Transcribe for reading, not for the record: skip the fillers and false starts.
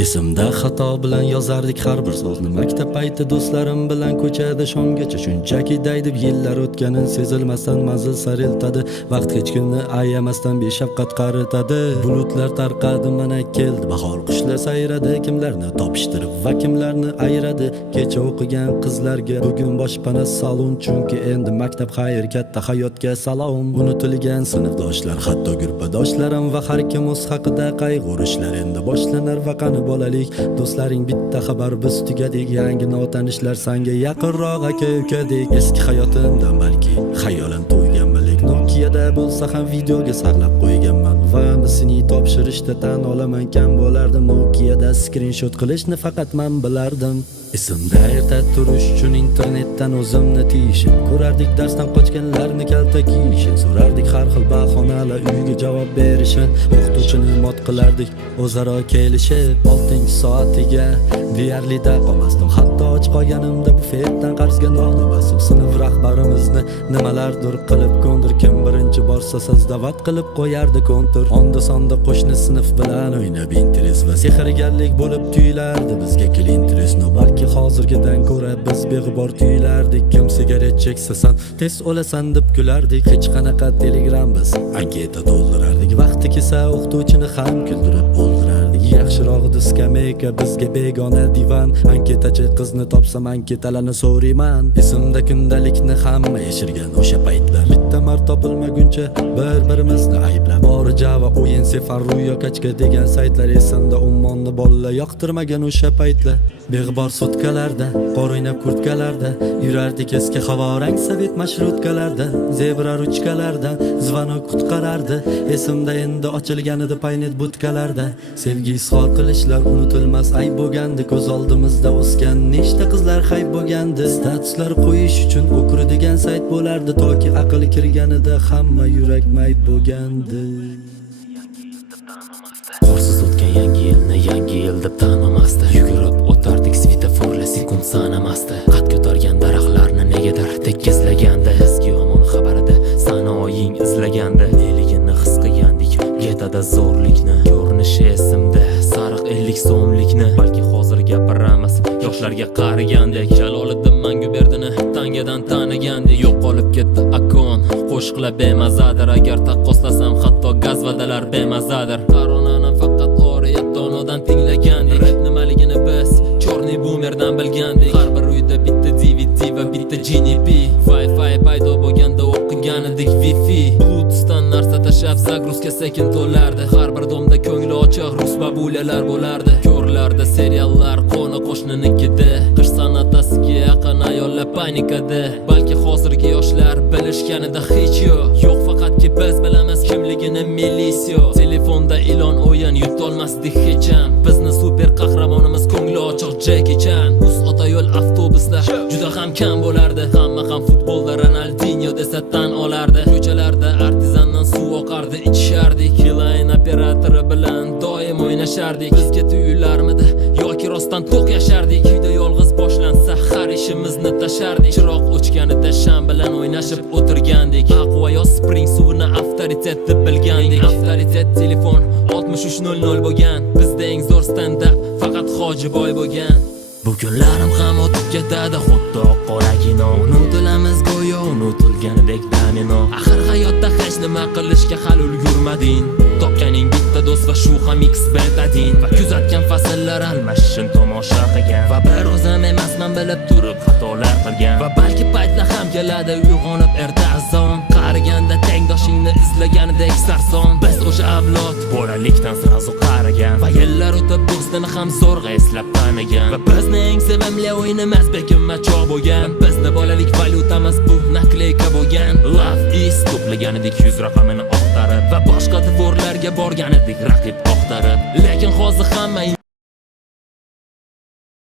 Esimda xato bilan yozardik har bir so'zni. Maktab payti do'stlarim bilan ko'chada shomgacha shunchaki daydib yillar o'tganin sezilmasdan manzil sari eltadi. Vaqt hech kimni ayamasdan beshafqat qaritadi. Bulutlar tarqadi, mana keldi bahor, qushlar sayradi, kimlarni topishtirib va kimlarni ayradi. Kecha o'qigan qizlarga bugun boshpana salon, chunki endi maktab xayr, katta hayotga salom. Unutilgan sinfdoshlar, hatto guruhdoshlarim va har kim o'z haqida qayg'urishlar endi boshlanar. Va qani bolalik do'stlaring, bitta xabar biz tugadik. Yangi notanishlar sanga yaqinroq aka-ukadik. Eski hayotimdan balki xayolan to'yganmalik, Nokia'da bo'lsa ham videoga saqlab qo'yganman. Va misini topshirishda tan olaman, kam bo'lardim. Nokia'da screenshot qilishni faqat men bilardim. Esimda erta turish uchun internetdan o'zimni tiyishim, ko'rardik darsdan qochganlarni kalta kiyishim, so'rardik har xil bahonalar uyga javob berishim, o'qituvchini mot qilardik o'zaro kelishib. 6-soatiga deyarli da qolmasdim, hatto och qolganimda bufetdan qarzga non olmasdim. Sinf rahbarimizni nimalardir qilib ko'ndir, kim birinchi borsa da'vat qilib qo'yardi kontur. Onda sonda qo'shni sinf bilan o'ynab interes va sehrgarlik bo'lib tuyulardi bizga interes. Balki hozirgidan ko'ra biz beg'ubor tuyulardik. Kim sigaret cheksa san tez o'lasan deb kulardik. Hech qanaqa telegram biz anketa to'ldirardik. Vaqti kelsa o'qituvchini ham kuldirib o'ldirardik. Yaxshirog'i skameyka bizga begona divan. Anketachi qizni topsam anketalarni so'rayman. Esimda kundalikni hamma yashirgan o'sha paytlar. Bitta marta topilmaguncha bir-birimizni ayblab, bori Java, o'yin, Sefar, Ruyo, Kachka degan saytlar. Esimda Ummonni bolalar yoqtirmagan o'sha paytlar. Beg'ubor sutkalarda, qor o'ynab kurtkalarda yurardik, eski havorang sovet mashrutkalarda. Zebra ruchkalardan zvonok qutqarardi. Esimda endi ochilgan edi paynet butkalarda. Sevgi izhor qilishlar unutilmas ayb bo'lgandi. Ko'z oldimizda o'sgan nechta qizlar hayb bo'lgandi. Statuslar qo'yish uchun o'kir degan sayt bo'lardi, toki aql kirganida hamma yurak mayb bo'lgandi. Qorsiz o'tgan yangi yil deb tanlamasdi. Yugurib o'tardik svetoforlar sekund sanamasdi. Qad ko'targan daraxtlarni negadir tekizlagandi. Eski yomon xabarida sanoying izlagandi. Neligini his qilgandik getada zo'rlikni. Ko'rinishi esimda sariq 50 so'mlikni. Balki hozir gapiramiz yoshlarga qaragandek. Jaloliddin Manguberdini tangadan tanigandek. Yo'qolib ketdi akon, qo'shiqlar bemazadir. Agar taqqoslasam hatto gazvadalar bemazadir. Koronani faqat oriyatonodan tinglagandik. Rap nimaligini biz chorniy boomerdan bilgandik. Har bir uyda bitta DVD va bitta GNP. Wi-Fi paydo bo'lganda o'qigan edik Wi-Fi. Bluetoothdan narsa tashab zagruzka sekin to'lardi. Har bir domda ko'ngli ochiq rus babulalar bo'lardi. Ko'rlarda seriallar qo'ni qo'shninikida. Qish san'atasiga yaqin ayollar panikada. Balki hozirgi yoshlar bilishganida hech yo'q, faqatki biz bilamiz kimligini milisiya. Telefonda ilon o'yin yutolmasdik hech ham. Bizni super qahramonimiz ko'ngli ochiq Jackie Chan. Uz ota yo'l avtobuslar juda ham kam bo'lardi. Hamma ham futbolda Ronaldinho desa tan olardi. Ko'chalarda artizandan suv oqardi, ichishardik. Line operatori bilan doim o'ynashardik. Bizga tuyularmidi yoki rostdan to'q yashardik. Uyda yolg'iz boshlansa har ishimizni tashardik. Chiroq o'chganida sham bilan o'ynashib o'tirgandik. Aqua yo Spring suvini avtoritet deb bilgandik. Avtoritet telefon 6300 bo'lgan. Bizda eng zo'r stand up faqat Hojiboy bo'lgan. Bu kunlarim ham o'tib ketadi xuddi qoragino. Unutilamiz go'yo unutilganidek domino. Axir hayotda hech nima qilishga hali ulgurmading. Topganing bitta do'st va shu ham X betadin. Va kuzatgan fasllar almashishini tomosha qilgan. Va bir o'zim emasman bilib turib xatolar qilgan. Va balki paytlar ham keladi uyg'onib erta azon. Qariganda tengdoshingni izlaganidek sarson. Biz o'sha avlod bolalikdan sirazu qaragan. Va yillar o'tib do'stini ham zo'rg'a eslab tanigan. Va bizni eng sevimli o'yinimiz bekinma choq bo'lgan. Bizni bolalik valyutamiz bu nakleyka bo'lgan. Love is to'plaganidek 100 raqamini oqtarib. Va boshqa dvorlarga borgan edik raqib oqtarib. Lekin hozir hamma